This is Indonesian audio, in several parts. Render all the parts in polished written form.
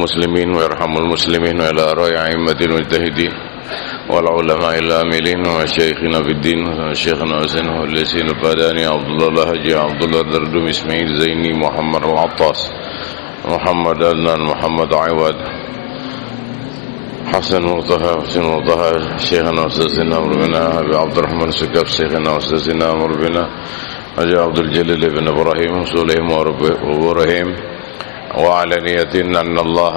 المسلمين ويرحم المسلمين وإلى أرواح أئمة المجتهدين والعلماء العاملين وشيخنا في الدين وشيخنا حسين واليسين الباداني عبد الله الهجي عبد الله الدردوم إسماعيل زيني محمد العطاس محمد أدنان محمد عواد حسن مرتضى شيخنا أستاذنا أمر بنا أبي عبد الرحمن السكاب شيخنا أستاذنا أمر بنا أجي عبد الجليل بن إبراهيم سليم وإبراهيم وعلانية أن الله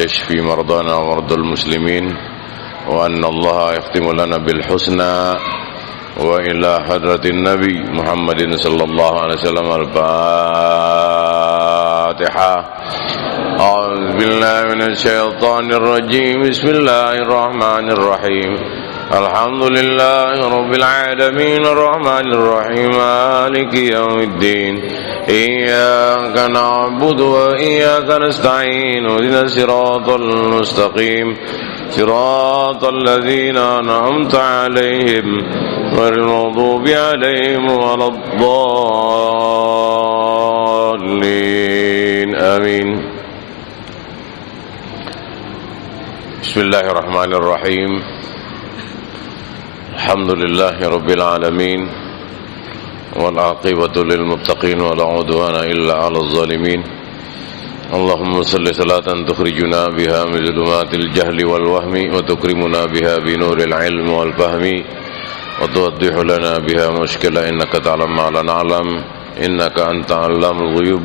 يشفي مرضانا ومرضى المسلمين وأن الله يختم لنا بالحسنى وإلى حضرة النبي محمد صلى الله عليه وسلم الفاتحة. أعوذ بالله من الشيطان الرجيم بسم الله الرحمن الرحيم الحمد لله رب العالمين الرحمن الرحيم مالك يوم الدين إياك نعبد وإياك نستعين اهدنا الصراط المستقيم صراط الذين أنعمت عليهم غير المغضوب عليهم ولا الضالين آمين. بسم الله الرحمن الرحيم الحمد لله رب العالمين والعاقبة للمتقين ولا عدوان إلا على الظالمين. اللهم صل صلاة تخرجنا بها من ظلمات الجهل والوهم وتكرمنا بها بنور العلم والفهم وتوضح لنا بها مشكلة إنك تعلم ما لا نعلم إنك أنت علام الغيوب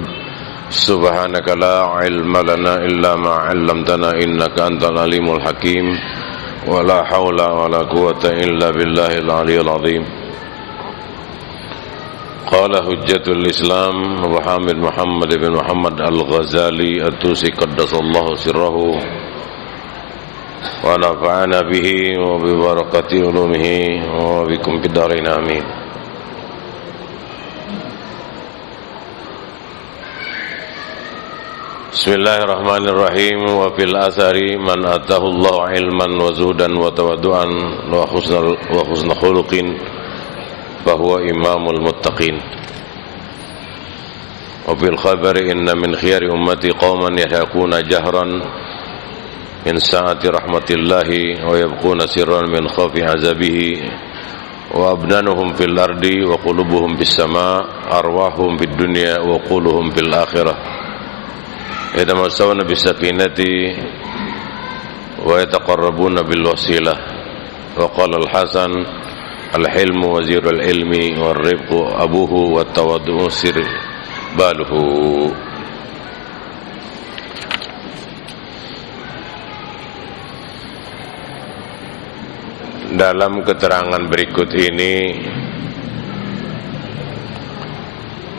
سبحانك لا علم لنا إلا ما علمتنا إنك أنت العليم الحكيم ولا حول ولا قوة إلا بالله العلي العظيم. قال حجة الإسلام أبو حامد محمد بن محمد الغزالي الطوسي قدس الله سره ونفعنا به وببركة علومه وبكم في الدارين آمين. Bismillahirrahmanirrahim. Wa fil athari man atahu Allah ilman wa zuhdan wa tawaddu'an wa husna khuluqin fahuwa imamul muttaqin. Wa fil khabari inna min khiyari ummati qauman yahtaquna jahran min sa'ati rahmatillahi wa yabquna sirran min khawfi azabihi wa abnanuhum fil ardi wa qulubuhum bis sama' arwahum fid dunya wa quluhum fil akhirah yatamassawna bis sakinati wa yataqarrabuna bil wasilah. Wa qala al-Hasan al-hilmu wazirul ilmi wal rifqu abuhu wat tawaddu sir baluhu. Dalam keterangan berikut ini,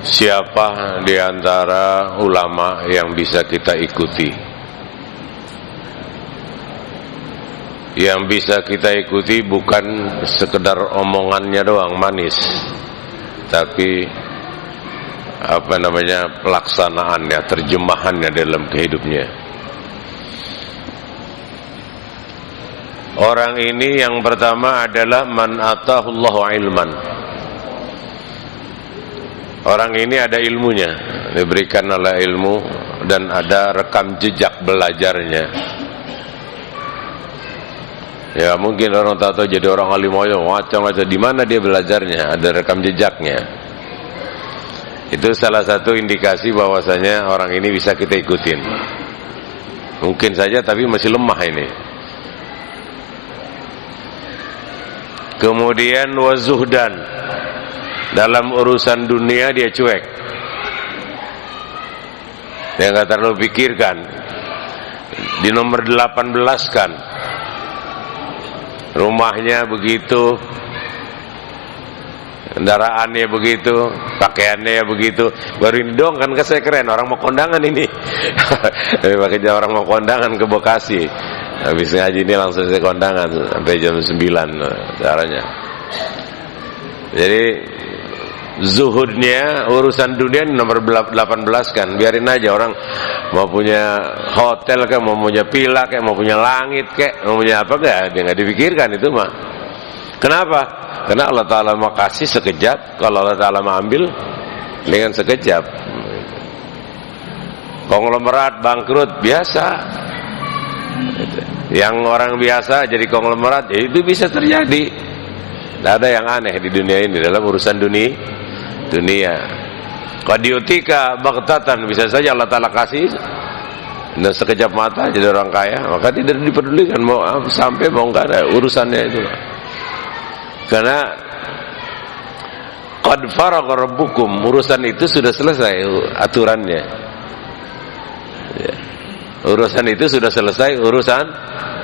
siapa di antara ulama yang bisa kita ikuti? Yang bisa kita ikuti bukan sekedar omongannya doang manis, tapi pelaksanaannya, terjemahannya dalam kehidupnya. Orang ini yang pertama adalah man atahullahu ilman. Orang ini ada ilmunya, diberikan oleh ilmu dan ada rekam jejak belajarnya. Ya mungkin orang tahu jadi orang alim macam-macam, di mana dia belajarnya, ada rekam jejaknya. Itu salah satu indikasi bahwasanya orang ini bisa kita ikutin. Mungkin saja tapi masih lemah ini. Kemudian wazuhdan, dalam urusan dunia dia cuek, dia nggak terlalu pikirkan. Di nomor 18 kan, rumahnya begitu, kendaraannya begitu, pakaiannya begitu. Baru ini dong kan saya keren, orang mau kondangan ini. Makanya orang mau kondangan ke Bekasi. Habis ngaji ini langsung saya kondangan sampai jam 9 caranya. Jadi zuhudnya urusan dunia nomor 18 kan, biarin aja. Orang mau punya hotel kan, mau punya villa kayak, mau punya langit kayak, mau punya apa enggak, dia enggak dipikirkan itu mah. Kenapa? Karena Allah Ta'ala mau kasih sekejap, kalau Allah Ta'ala mau ambil dengan sekejap. Konglomerat bangkrut biasa. Yang orang biasa jadi konglomerat, ya itu bisa terjadi. Tidak ada yang aneh di dunia ini dalam urusan dunia. Qadiyutika baghtatan, bisa saja Allah Ta'ala kasih dan sekejap mata jadi orang kaya, maka tidak dipedulikan mau sampai mau enggak ada urusannya itu. Karena qad faragha rabbukum, urusan itu sudah selesai aturannya. Ya. Urusan itu sudah selesai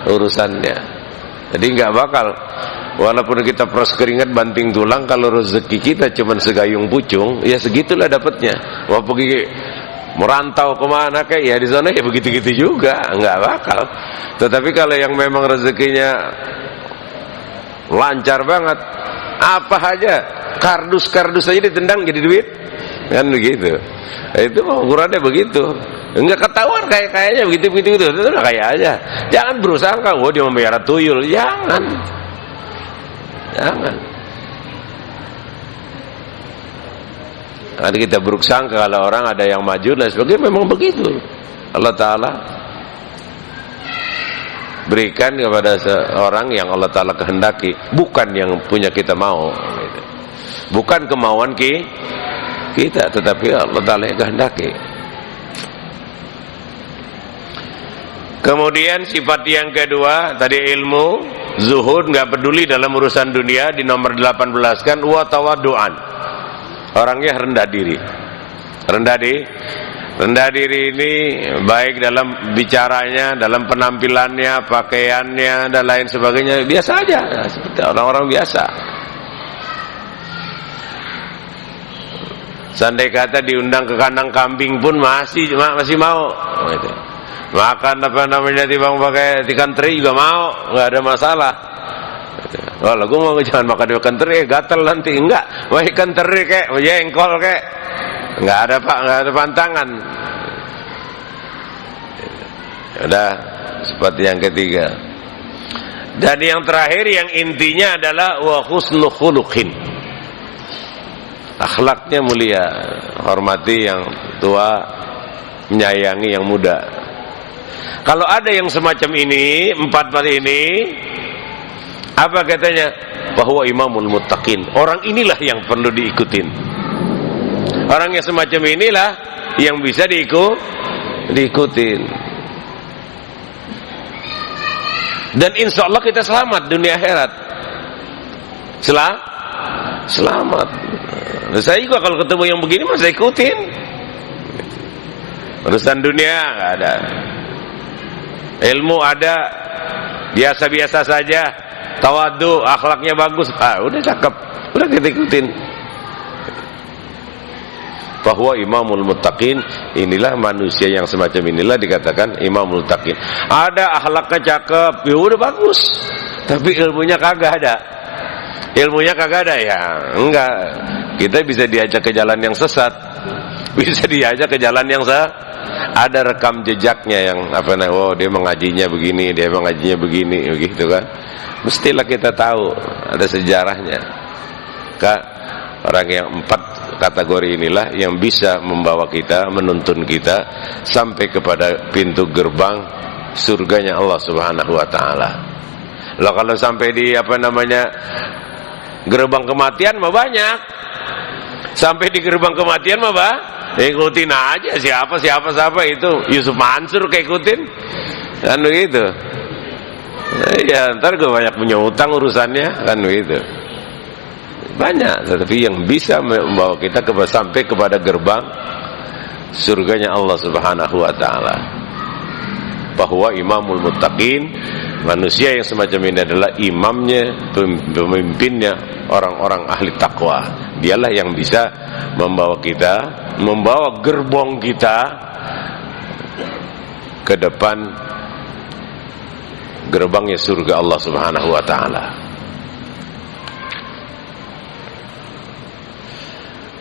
urusannya. Jadi enggak bakal, walaupun kita peras keringat banting tulang, kalau rezeki kita cuma segayung pucung, ya segitulah dapatnya. Wah pergi merantau kemana kayak ya di sana ya begitu-gitu juga, enggak bakal. Tetapi kalau yang memang rezekinya lancar banget, apa aja kardus aja ditendang jadi duit, kan begitu. Itu ukurannya begitu. Enggak ketahuan kayaknya begitu itu udah kayak aja. Jangan berusaha wah dia membayar tuyul, jangan. Nanti kita buruk sangka kalau orang ada yang maju dan sebagainya, memang begitu. Allah Ta'ala berikan kepada seorang yang Allah Ta'ala kehendaki, bukan yang punya kita mau. Bukan kemauan kita, tetapi Allah Ta'ala yang kehendaki. Kemudian sifat yang kedua, tadi ilmu, zuhud, nggak peduli dalam urusan dunia, di nomor 18 kan, wa tawaddu'an. Orangnya rendah diri. Rendah diri ini baik dalam bicaranya, dalam penampilannya, pakaiannya dan lain sebagainya, biasa aja, seperti orang-orang biasa. Seandai kata diundang ke kandang kambing pun masih mau. Gitu. Makan apa namanya timbang pakai ikan teri juga mau, nggak ada masalah. Kalau gue mau jangan makan ikan teri, gatal nanti. Enggak, mau ikan teri kek, mau jengkol kek, nggak ada pantangan. Udah, seperti yang ketiga. Dan yang terakhir, yang intinya adalah wa husnul khuluqin. Akhlaknya mulia, hormati yang tua, menyayangi yang muda. Kalau ada yang semacam ini, empat ini, apa katanya? Bahwa imamul muttaqin. Orang inilah yang perlu diikutin. Orang yang semacam inilah yang bisa diikutin. Dan insya Allah kita selamat dunia akhirat. Selamat. Saya juga kalau ketemu yang begini masih ikutin. Urusan dunia nggak ada. Ilmu ada, biasa-biasa saja, tawadhu, akhlaknya bagus, udah cakep, udah kita ikutin. Bahwa imamul muttaqin, inilah manusia yang semacam inilah dikatakan imamul muttaqin. Ada akhlaknya cakep, ya udah bagus, tapi ilmunya kagak ada. Ya enggak. Kita bisa diajak ke jalan yang sesat, bisa diajak ke jalan yang ada rekam jejaknya yang dia mengajinya begini, dia mengajinya begini, begitu kan. Mestilah kita tahu, ada sejarahnya. Orang yang empat kategori inilah yang bisa membawa kita, menuntun kita sampai kepada pintu gerbang surganya Allah Subhanahu wa taala. Lah kalau sampai di gerbang kematian mah banyak. Sampai di gerbang kematian mah ikutin aja siapa itu Yusuf Mansur kayak ikutin kan begitu. Ya ntar gue banyak punya utang urusannya kan begitu. Banyak, tetapi yang bisa membawa kita sampai kepada gerbang surganya Allah Subhanahu wa taala. Bahwa imamul muttaqin, manusia yang semacam ini adalah imamnya, pemimpinnya orang-orang ahli takwa. Dialah yang bisa membawa gerbong kita ke depan gerbangnya surga Allah Subhanahu wa taala.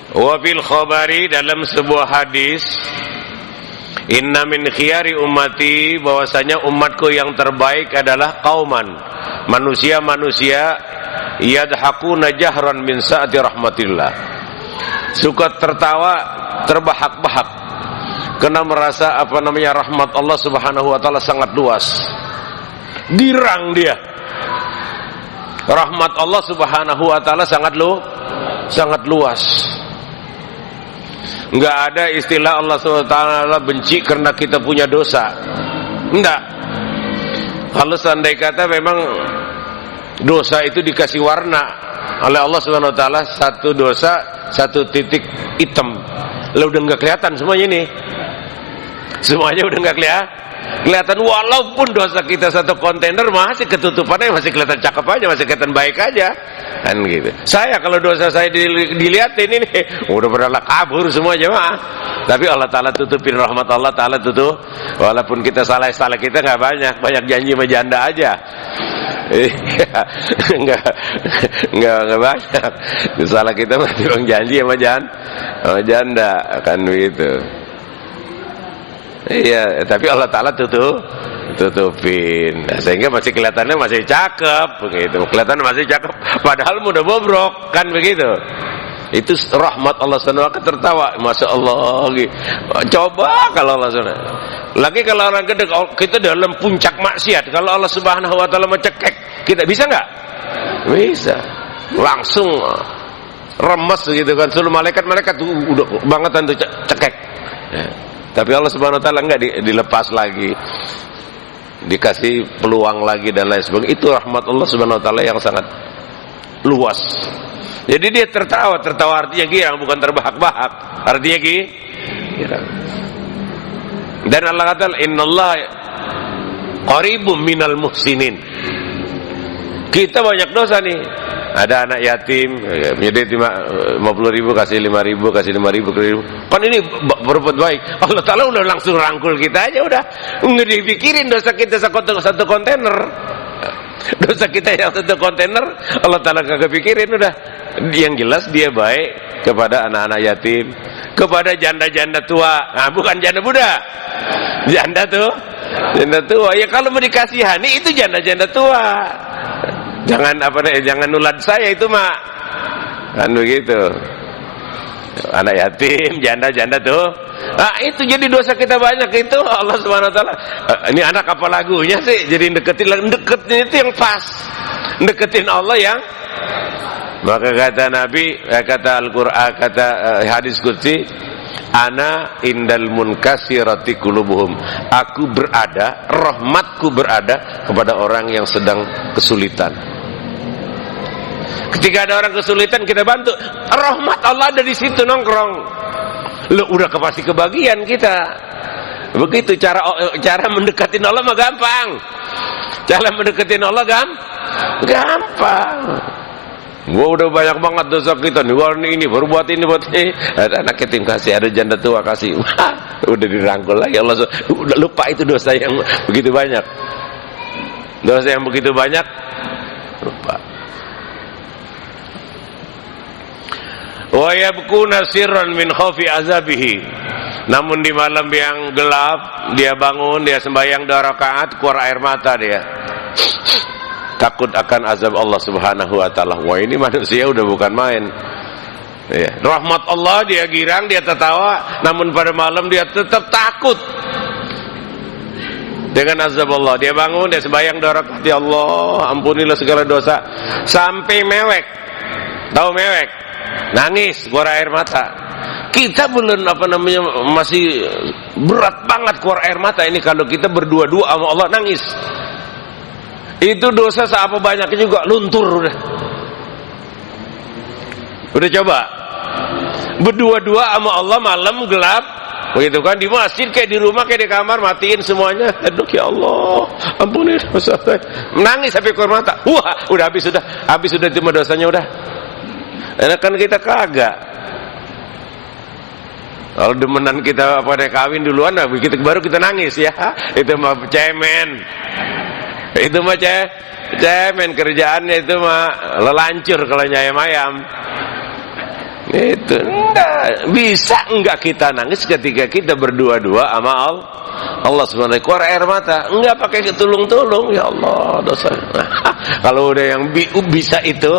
Wa fil khabari, dalam sebuah hadis, inna min khiyari ummati, bahwasanya umatku yang terbaik adalah qauman, manusia-manusia yadhakuna jahran min sa'ati rahmatillah, suka tertawa terbahak-bahak karena merasa rahmat Allah Subhanahu wa taala sangat luas. Girang dia. Rahmat Allah Subhanahu wa taala sangat luas. Enggak ada istilah Allah Subhanahu wa taala benci karena kita punya dosa. Enggak. Kalau seandainya kata memang dosa itu dikasih warna oleh Allah Subhanahu wa taala, satu dosa satu titik hitam. Lah udah enggak kelihatan semuanya ini. Semuanya udah enggak kelihatan, walaupun dosa kita satu kontainer masih ketutupannya masih kelihatan cakep aja, masih kelihatan baik aja. Kan gitu. Saya kalau dosa saya dilihatin ini udah pernah kabur semua jemaah. Tapi Allah taala tutupin, rahmat Allah taala tutup. Walaupun kita salah kita nggak banyak janji sama janda aja. Enggak banyak. Salah kita masih bang janji sama janda kan begitu. Iya, tapi Allah taala tutupin, sehingga masih kelihatannya masih cakep begitu. Kelihatannya masih cakep padahal mudah bobrok kan begitu. Itu rahmat Allah Subhanahu wa taala. Tertawa, masya Allah gitu. Coba kalau Allah Subhanahu wa taala. Lagi kalau orang kita dalam puncak maksiat, kalau Allah Subhanahu wa taala mencekek, kita bisa nggak? Bisa. Langsung remes gitu kan. Seluruh malaikat tuh udah bangetan tuh cekek. Ya. Tapi Allah Subhanahu wa taala enggak dilepas lagi. Dikasih peluang lagi dan lain sebagainya. Itu rahmat Allah Subhanahu wa taala yang sangat luas. Jadi dia tertawa artinya girang, bukan terbahak-bahak. Artinya girang. Dan Allah kata, "Innallaha qaribum minal muhsinin." Kita banyak dosa nih. Ada anak yatim, menjadi 50.000 kasih 5.000, kasih 5.000 ke 5.000. Kan ini berbuat baik. Allah Taala udah langsung rangkul kita aja udah. Nggak dipikirin dosa kita satu kontainer. Dosa kita yang satu kontainer, Allah Taala kagak pikirin udah. Yang jelas dia baik kepada anak-anak yatim, kepada janda-janda tua. Nah, bukan janda muda. Janda tua. Ya kalau mau dikasihani itu janda-janda tua. Jangan nulad saya itu mak kan begitu, anak yatim, janda tuh. Nah itu jadi dosa kita banyak itu. Allah Subhanahu wa taala, ini anak apa lagunya sih? Jadi deketin itu yang pas, deketin Allah yang. Maka kata Nabi, kata Al-Quran, kata hadis qudsi, ana indal munkasirati qulubuhum. Aku berada, rahmatku berada kepada orang yang sedang kesulitan. Ketika ada orang kesulitan kita bantu, rahmat Allah ada di situ nongkrong. Lu udah pasti kebagian kita. Begitu cara mendekatin Allah mah gampang. Cara mendekatin Allah gampang. Gua udah banyak banget dosa kita nih, ini berbuat ini buat ini. Ada anak yatim kasih, ada janda tua kasih. Udah dirangkul lagi Allah. Udah lupa itu dosa yang begitu banyak. Dosa yang begitu banyak lupa. Wa yabkuna sirran min khaufi azabihi. Namun di malam yang gelap dia bangun, dia sembahyang 2 rakaat, keluar air mata dia. Takut akan azab Allah Subhanahu wa taala. Wah, ini manusia udah bukan main. Ya, rahmat Allah dia girang, dia tertawa, namun pada malam dia tetap takut dengan azab Allah. Dia bangun, dia sembahyang 2 rakaat, ya Allah, ampunilah segala dosa. Sampai mewek. Tahu mewek? Nangis, keluar air mata. Kita belum masih berat banget keluar air mata ini kalau kita berdua-dua sama Allah nangis. Itu dosa seapa banyaknya juga luntur udah. Udah coba berdua-dua sama Allah malam gelap begitu kan, di masjid kayak di rumah kayak di kamar, matiin semuanya. Aduh ya Allah, ampuni dosa saya. Menangis sampai keluar mata. Wah, udah habis sudah cuma dosanya udah. Enak kan kita kagak. Kalau demenan kita pada kawin duluan, baru kita nangis ya. Itu mah cemen. Itu mah cemen, kerjaannya itu mah lelancur kalau nyayam ayam. Itu enggak bisa enggak kita nangis ketika kita berdua-dua sama Allah Subhanahu keluar air mata, enggak pakai ketulung-tulung, ya Allah dosa. Kalau udah yang bisa itu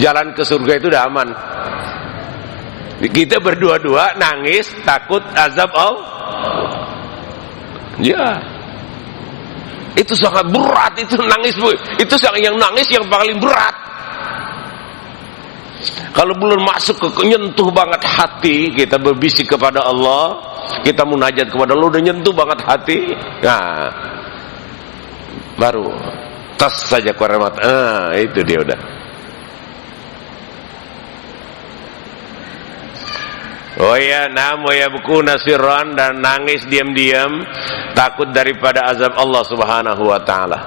jalan ke surga itu udah aman. Kita berdua-dua nangis takut azab Ya. Itu sangat berat, itu nangis, Bu. Itu yang nangis yang paling berat. Kalau belum masuk ke nyentuh banget hati, kita berbisik kepada Allah, kita munajat kepada Allah, udah nyentuh banget hati, nah baru tas saja keluar mata, itu dia udah. Oh ya, namu ya buku nasiran, dan nangis diam-diam takut daripada azab Allah Subhanahu wa taala.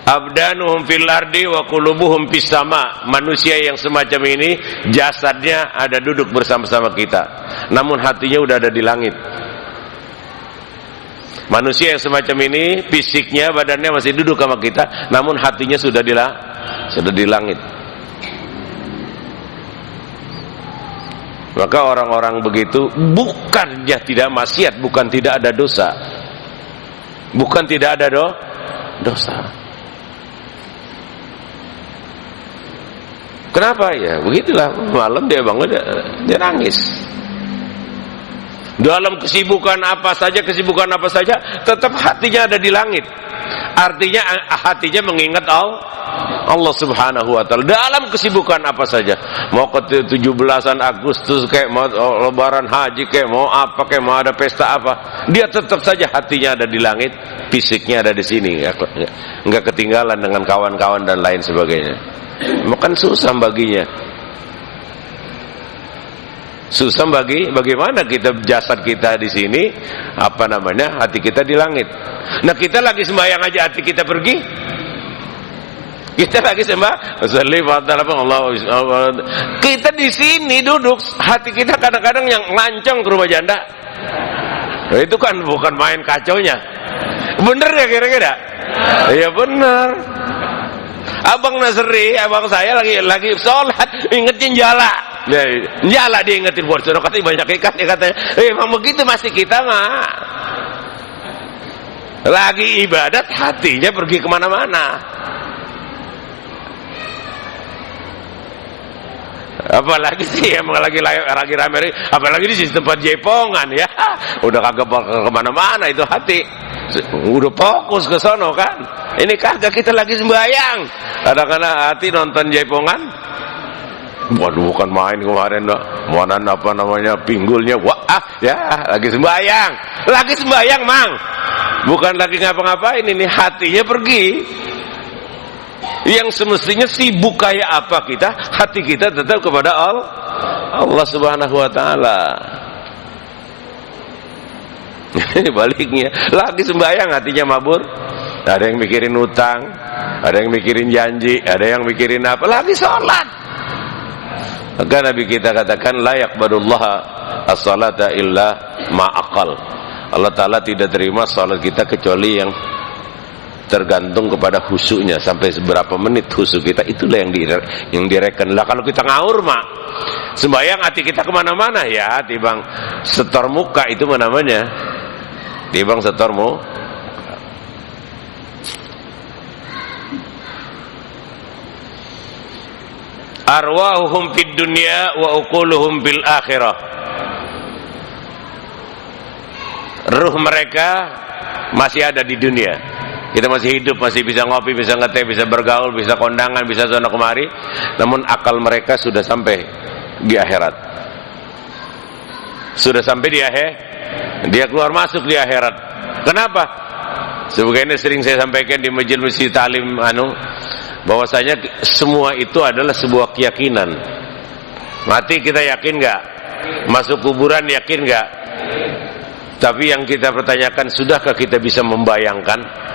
Abdanuhum fil ardi wa qulubuhum fis sama. Manusia yang semacam ini jasadnya ada duduk bersama-sama kita, namun hatinya udah ada di langit. Manusia yang semacam ini fisiknya, badannya masih duduk sama kita, namun hatinya sudah di langit. Maka orang-orang begitu bukannya tidak maksiat, bukan tidak ada dosa, bukan tidak ada dosa. Kenapa? Ya begitulah, malam dia bangun, dia nangis. Dalam kesibukan apa saja, tetap hatinya ada di langit. Artinya hatinya mengingat Allah Subhanahu wa taala dalam kesibukan apa saja. Mau ke 17-an Agustus kayak mau lebaran haji kayak mau apa, kayak mau ada pesta apa, dia tetap saja hatinya ada di langit, fisiknya ada di sini, enggak ketinggalan dengan kawan-kawan dan lain sebagainya. Makan susah baginya. Susah bagaimana kita, jasad kita di sini, hati kita di langit. Nah, kita lagi sembahyang aja hati kita pergi. Kita lagi sembah, kita di sini duduk, hati kita kadang-kadang yang lancong ke rumah janda. Itu kan bukan main kacaunya. Bener ya kira-kira? Ya bener. Abang Nasri, abang saya lagi sholat, ingetin jala. Jala dia ingetin, buat sono katanya banyak ikan, dia katanya, emang begitu masih kita mah. Lagi ibadat, hatinya pergi kemana-mana. Apalagi sih emang lagi rame, apalagi di tempat jepongan ya, udah kagak kemana-mana itu hati, udah fokus ke sono kan. Ini kagak, kita lagi sembahyang, kadang-kadang hati nonton jepongan. Waduh, bukan main kemarin dah, mana pinggulnya, lagi sembahyang mang, bukan lagi ngapa-ngapain, ini hatinya pergi. Yang semestinya sibuk kayak apa kita, hati kita tetap kepada Allah Subhanahu wa taala. Baliknya, lagi sembahyang hatinya mabur. Ada yang mikirin utang, ada yang mikirin janji, ada yang mikirin apa, lagi sholat. Maka Nabi kita katakan, la yaqbalullaha as-salata illa ma'aqal. Allah Ta'ala tidak terima salat kita kecuali yang tergantung kepada khusyuknya, sampai seberapa menit khusyuk kita, itulah yang direken. Lah kalau kita ngaur mak sembahyang hati kita kemana-mana, ya tibang setor muka itu namanya, tibang setor muka. Arwahuhum fid dunya wa uquluhum fil akhirah. Ruh mereka masih ada di dunia. Kita masih hidup, masih bisa ngopi, bisa ngeteh, bisa bergaul, bisa kondangan, bisa sono kemari. Namun akal mereka sudah sampai di akhirat. Sudah sampai di akhirat. Dia keluar masuk di akhirat. Kenapa? Sebagaimana sering saya sampaikan di majelis ta'lim bahwasanya semua itu adalah sebuah keyakinan. Mati kita yakin enggak? Masuk kuburan yakin enggak? Tapi yang kita pertanyakan, sudahkah kita bisa membayangkan?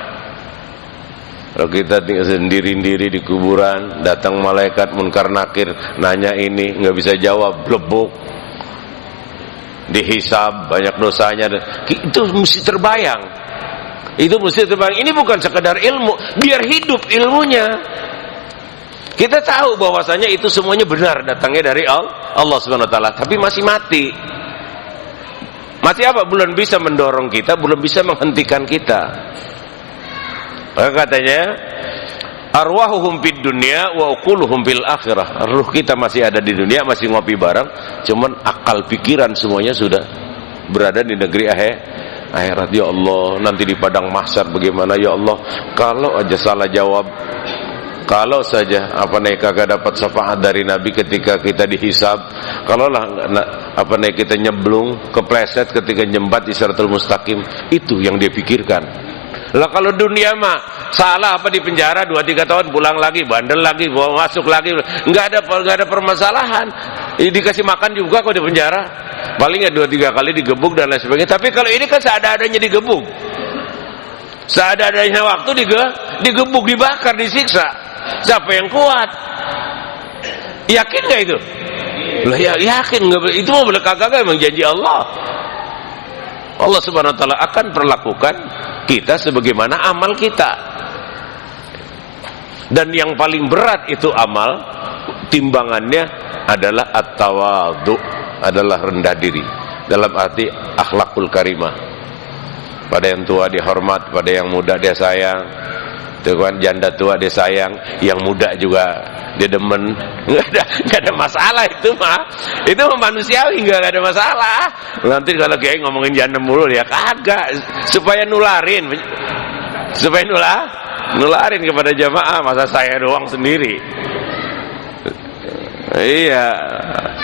Kalau kita sendiri-sendiri di kuburan, datang malaikat munkar nakir nanya ini, nggak bisa jawab, blebuk, dihisab, banyak dosanya, itu mesti terbayang. Itu mesti terbayang. Ini bukan sekedar ilmu, biar hidup ilmunya. Kita tahu bahwasanya itu semuanya benar, datangnya dari Allah Subhanahu wa taala, tapi masih mati. Mati apa? Belum bisa mendorong kita, belum bisa menghentikan kita. Maka katanya, arwahuhum fid dunya wa uquluhum fil akhirah. Ruh kita masih ada di dunia, masih ngopi bareng, cuman akal pikiran semuanya sudah berada di negeri akhirat. Ya Allah, nanti di padang mahsyar bagaimana ya Allah, kalau aja salah jawab, kalau saja kagak dapat syafaat dari Nabi ketika kita dihisab, kalaulah kita nyeblung, kepleset ketika nyembat di Siratal Mustaqim, itu yang dia pikirkan. Lah kalau dunia mah salah di penjara 2-3 tahun, pulang lagi, bandel lagi, bawa masuk lagi, nggak ada permasalahan. Dikasih makan juga kok di penjara, paling ya 2-3 kali digebuk dan lain sebagainya. Tapi kalau ini kan seadanya digebuk, seadanya waktu digebuk, dibakar, disiksa. Siapa yang kuat? Yakin nggak itu? Lah ya yakin, itu mau boleh kagak, emang janji Allah. Allah Subhanahu Wa Taala akan perlakukan kita sebagaimana amal kita. Dan yang paling berat itu amal, timbangannya adalah at-tawadhu, adalah rendah diri, dalam arti akhlakul karimah. Pada yang tua dia hormat, pada yang muda dia sayang. Tuh kan, janda tua dia sayang, yang muda juga dia demen. Nggak ada masalah itu mah. Itu manusiawi, nggak ada masalah. Nanti kalau kiai ngomongin janda mulu ya kagak, supaya nularin kepada jamaah, masa saya doang sendiri. Iya,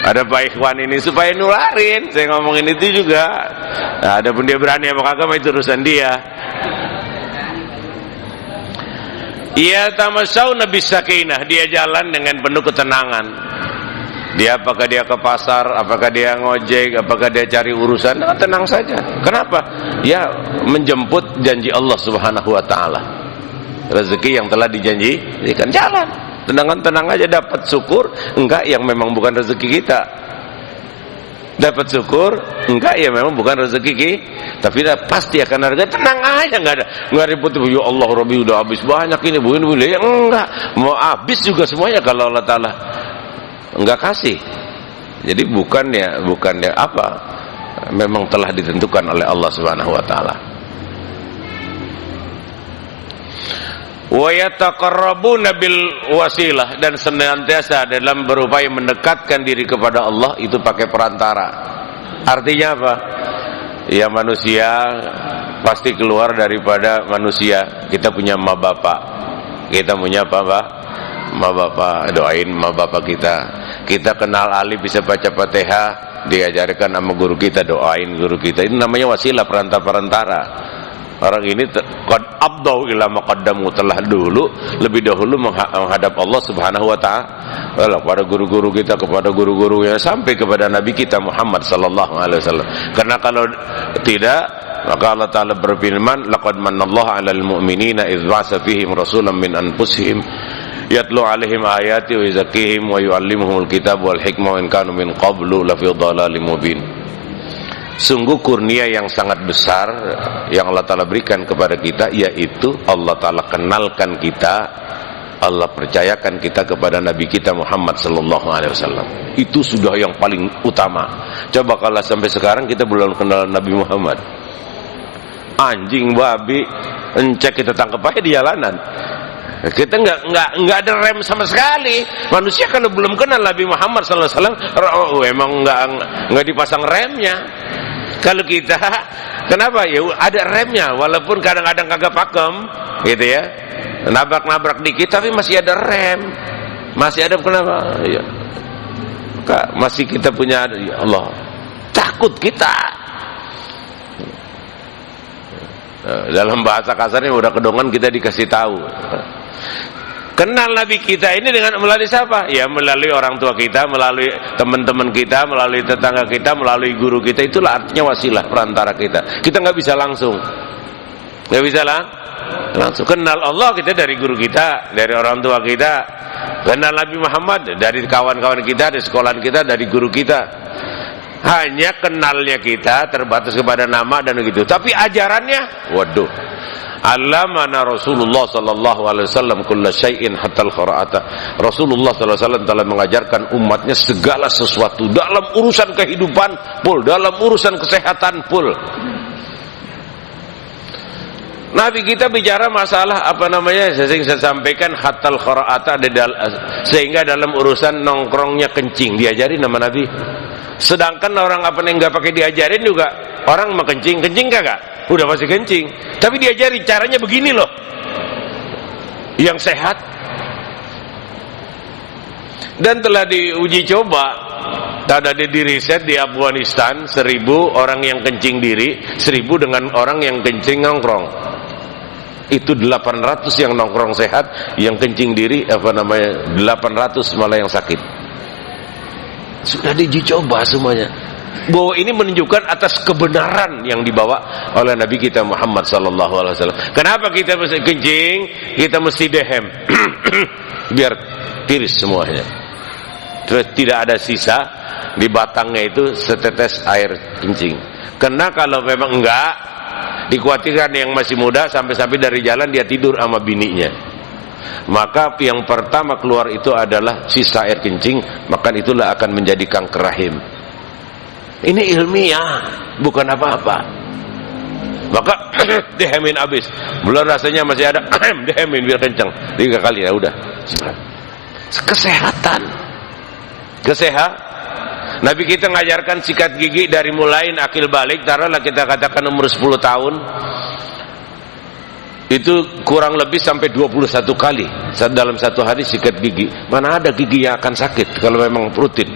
ada Pak Ikhwan ini supaya nularin, saya ngomongin itu juga. Nah, adapun dia berani apa kagak, itu urusan dia. Ia tamasyawna bisakinah, dia jalan dengan penuh ketenangan. Apakah dia ke pasar, apakah dia ngojek, apakah dia cari urusan, tenang saja. Kenapa? Ya menjemput janji Allah Subhanahu Wa Taala. Rezeki yang telah dijanjikan, jalan tenang aja, dapat syukur enggak yang memang bukan rezeki kita, dapat syukur enggak ya memang bukan rezeki kita, tapi pasti akan harga. Tenang aja, nggak ribut. Ya Allah, Rabbi udah habis banyak ini, boleh ya enggak, mau habis juga semuanya kalau Allah Taala enggak kasih. Jadi bukannya memang telah ditentukan oleh Allah Subhanahu Wa Taala. Wa yataqarrabuna bil wasilah, dan senantiasa dalam berupaya mendekatkan diri kepada Allah itu pakai perantara. Artinya apa? Ya manusia pasti keluar daripada manusia. Kita punya ma bapak. Kita punya apa? Ma bapak, doain ma bapak kita. Kita kenal alif, bisa baca Fatihah, diajarkan sama guru kita, doain guru kita. Ini namanya wasilah, perantara. Orang ini qad abdau ila maqaddamu, telah lebih dahulu menghadap Allah Subhanahu Wa Taala, pada guru-guru kita, kepada guru-guru yang sampai kepada Nabi kita Muhammad sallallahu alaihi wasallam. Karena kalau tidak, maka Allah Taala berfirman, laqad manallahu 'alal mu'minina idz ba'atsa fihim rasulan min anfusihim yatlu 'alaihim ayati wa yuzakkihim wa yu'allimuhumul kitaba wal hikmah wa in kanu min qablu lafi dhalalim mubin. Sungguh kurnia yang sangat besar yang Allah Ta'ala berikan kepada kita, yaitu Allah Ta'ala kenalkan kita, Allah percayakan kita kepada Nabi kita Muhammad Sallallahu Alaihi Wasallam. Itu sudah yang paling utama. Coba kalau sampai sekarang kita belum kenal Nabi Muhammad, anjing babi encek kita tangkap aja di jalanan. Kita nggak ada rem sama sekali. Manusia kalau belum kenal Nabi Muhammad Sallallahu Alaihi Wasallam, emang nggak dipasang remnya. Kalau kita, kenapa ya ada remnya, walaupun kadang-kadang kagak pakem, gitu ya, nabrak dikit, tapi masih ada rem, masih ada. Kenapa? Ya, masih kita punya, ya Allah, takut kita. Dalam bahasa kasarnya udah kedongan kita dikasih tahu. Kenal Nabi kita ini dengan melalui siapa? Ya melalui orang tua kita, melalui teman-teman kita, melalui tetangga kita, melalui guru kita. Itulah artinya wasilah, perantara kita. Kita nggak bisa langsung, nggak bisa langsung. Kenal Allah kita dari guru kita, dari orang tua kita. Kenal Nabi Muhammad dari kawan-kawan kita, dari sekolah kita, dari guru kita. Hanya kenalnya kita terbatas kepada nama dan begitu. Tapi ajarannya, waduh. Alamana Rasulullah sallallahu alaihi wasallam kulla syai'in hatta al-qira'ata. Rasulullah sallallahu alaihi wasallam telah mengajarkan umatnya segala sesuatu dalam urusan kehidupan pul, dalam urusan kesehatan pul. Nabi kita bicara masalah sering saya sampaikan hatta al-qira'ata, sehingga dalam urusan nongkrongnya kencing diajarin nama Nabi. Sedangkan orang yang enggak pakai diajarin juga, orang mau kencing kagak? udah pasti kencing. Tapi diajari caranya begini loh, yang sehat. Dan telah diuji coba, ada di riset di Afghanistan, 1000 orang yang kencing diri, 1000 dengan orang yang kencing nongkrong. Itu 800 yang nongkrong sehat, yang kencing diri 800 malah yang sakit. Sudah diuji coba semuanya. Bahwa ini menunjukkan atas kebenaran yang dibawa oleh Nabi kita Muhammad sallallahu alaihi wasallam. Kenapa kita mesti kencing? Kita mesti dehem. Biar tiris semuanya. Terus tidak ada sisa di batangnya itu setetes air kencing. Karena kalau memang enggak, dikhawatirkan yang masih muda sampai-sampai dari jalan dia tidur sama bininya. Maka yang pertama keluar itu adalah sisa air kencing, maka itulah akan menjadi kanker rahim. Ini ilmiah, bukan apa-apa. Maka dehemin habis. Belum rasanya masih ada, dehemin biar kencang. 3 kali ya udah. Kesehatan. Nabi kita ngajarkan sikat gigi dari mulai akil balik, taruhlah kita katakan umur 10 tahun. Itu kurang lebih sampai 21 kali dalam satu hari sikat gigi. Mana ada gigi yang akan sakit kalau memang rutin.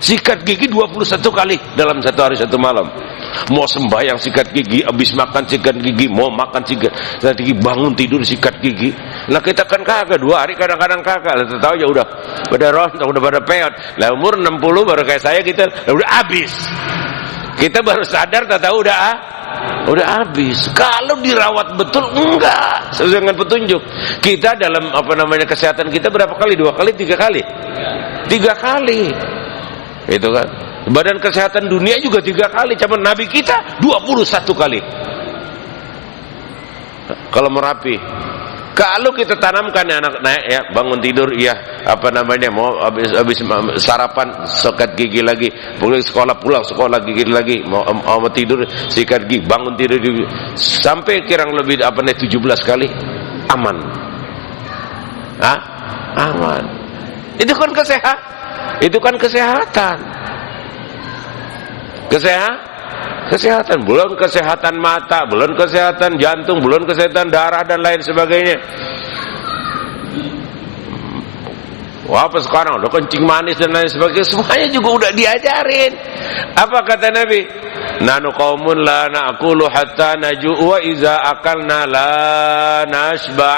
Sikat gigi 21 kali dalam satu hari satu malam. Mau sembahyang sikat gigi, habis makan sikat gigi, mau makan sikat gigi, bangun tidur sikat gigi. Nah kita kan kagak, 2 hari kadang-kadang kagak. Lah tahu ya udah pada rontok, udah pada peot. Lah umur 60 baru kayak saya kita udah habis. Kita baru sadar tahu udah habis. Kalau dirawat betul enggak sesuai dengan petunjuk. Kita dalam kesehatan kita berapa kali? 2 kali, 3 kali? 3 kali. Itu kan. Badan Kesehatan Dunia juga 3 kali, cuman Nabi kita 21 kali. Kalau Merapi, kalau kita tanamkan ya anak-anak ya, bangun tidur ya, mau habis sarapan sikat gigi lagi, pulang sekolah gigi lagi, mau tidur sikat gigi, bangun tidur gigi. Sampai kurang lebih 17 kali aman. Aman. Itu kan kesehatan. Kesehatan, belum kesehatan mata, belum kesehatan jantung, belum kesehatan darah dan lain sebagainya. Wah, apa sekarang udah kencing manis dan lain sebagainya, semuanya juga udah diajarin. Apa kata Nabi? Nanu qaumun la na'kulu hatta najuu wa iza akalna la nashba.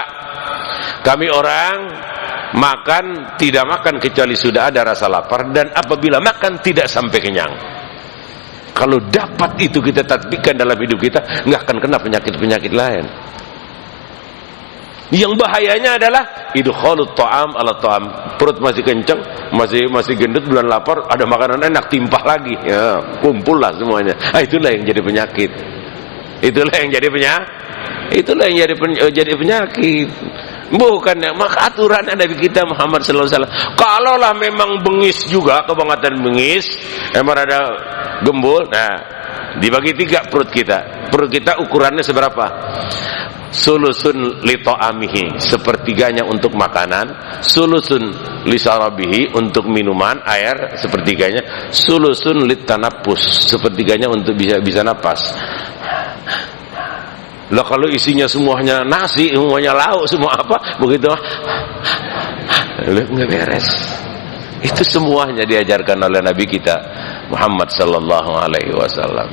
Kami orang tidak makan kecuali sudah ada rasa lapar, dan apabila makan tidak sampai kenyang. Kalau dapat itu kita tatbikkan dalam hidup kita, nggak akan kena penyakit-penyakit lain. Yang bahayanya adalah idkhalut ta'am ala ta'am. Perut masih kencang, masih gendut, bulan lapar, ada makanan enak timpah lagi. Ya, kumpul lah semuanya. Itulah yang jadi penyakit. Itulah yang jadi penyakit. Bukan ya, maka aturan Nabi kita Muhammad sallallahu alaihi wasallam. Kalaulah memang bengis juga, kebangetan bengis, emang ada gembul, nah dibagi 3 perut kita. Perut kita ukurannya seberapa? Sulusun li ta'amihi, sepertiganya untuk makanan, sulusun li sarabihi, untuk minuman air sepertiganya, sulusun li tanaffus, sepertiganya untuk bisa napas. Lah kalau isinya semuanya nasi, semuanya lauk, semua apa, begitu nggak beres. Itu semuanya diajarkan oleh Nabi kita Muhammad sallallahu alaihi wasallam.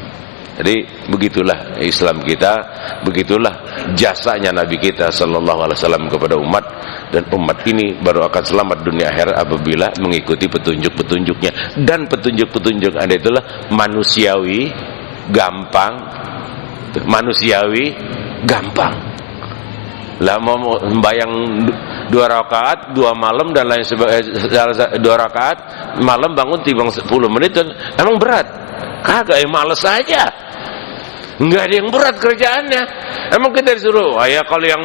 Jadi begitulah Islam kita, begitulah jasanya Nabi kita sallallahu alaihi wasallam kepada umat, dan umat ini baru akan selamat dunia akhirat apabila mengikuti petunjuk-petunjuknya. Dan petunjuk-petunjuk Anda itulah manusiawi, gampang. Lah mau membayang 2 rakaat 2 malam dan lain sebagainya, 2 rakaat malam bangun timbang 10 menit, emang berat? Kagak, males aja. Enggak ada yang berat kerjaannya. Emang kita disuruh, ya kalau yang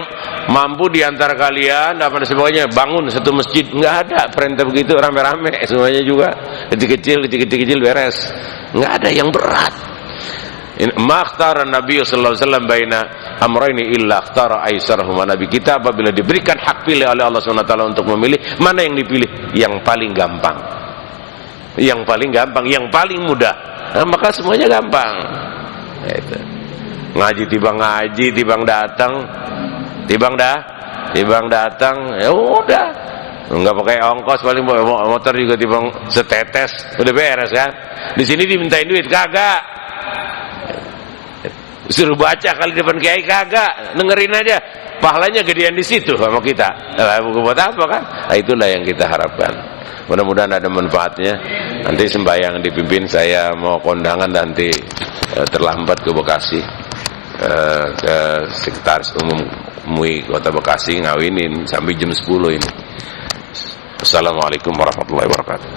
mampu diantara kalian apa sebagainya bangun satu masjid, enggak ada perintah begitu rame-rame semuanya juga, kecil-kecil beres. Enggak ada yang berat. Makhtara Nabi sallallahu alaihi wasallam baina amrayni illa akhtara aisarahuma. Nabi kita apabila diberikan hak pilih oleh Allah Subhanahu wa taala untuk memilih, mana yang dipilih? Yang paling gampang. Yang paling mudah. Nah, maka semuanya gampang. Itu. ngaji tibang datang, tibang datang, ya udah, nggak pakai ongkos, paling motor juga tibang setetes, udah beres kan? Di sini dimintain duit kagak, suruh baca kali depan kiai kagak, dengerin aja, pahalanya gedean di situ sama kita. Buat apa kan? Nah, itulah yang kita harapkan. Mudah-mudahan ada manfaatnya. Nanti sembahyang dipimpin, saya mau kondangan nanti terlambat ke Bekasi, ke Sekretaris Umum MUI Kota Bekasi ngawinin sampai jam 10 ini. Assalamualaikum warahmatullahi wabarakatuh.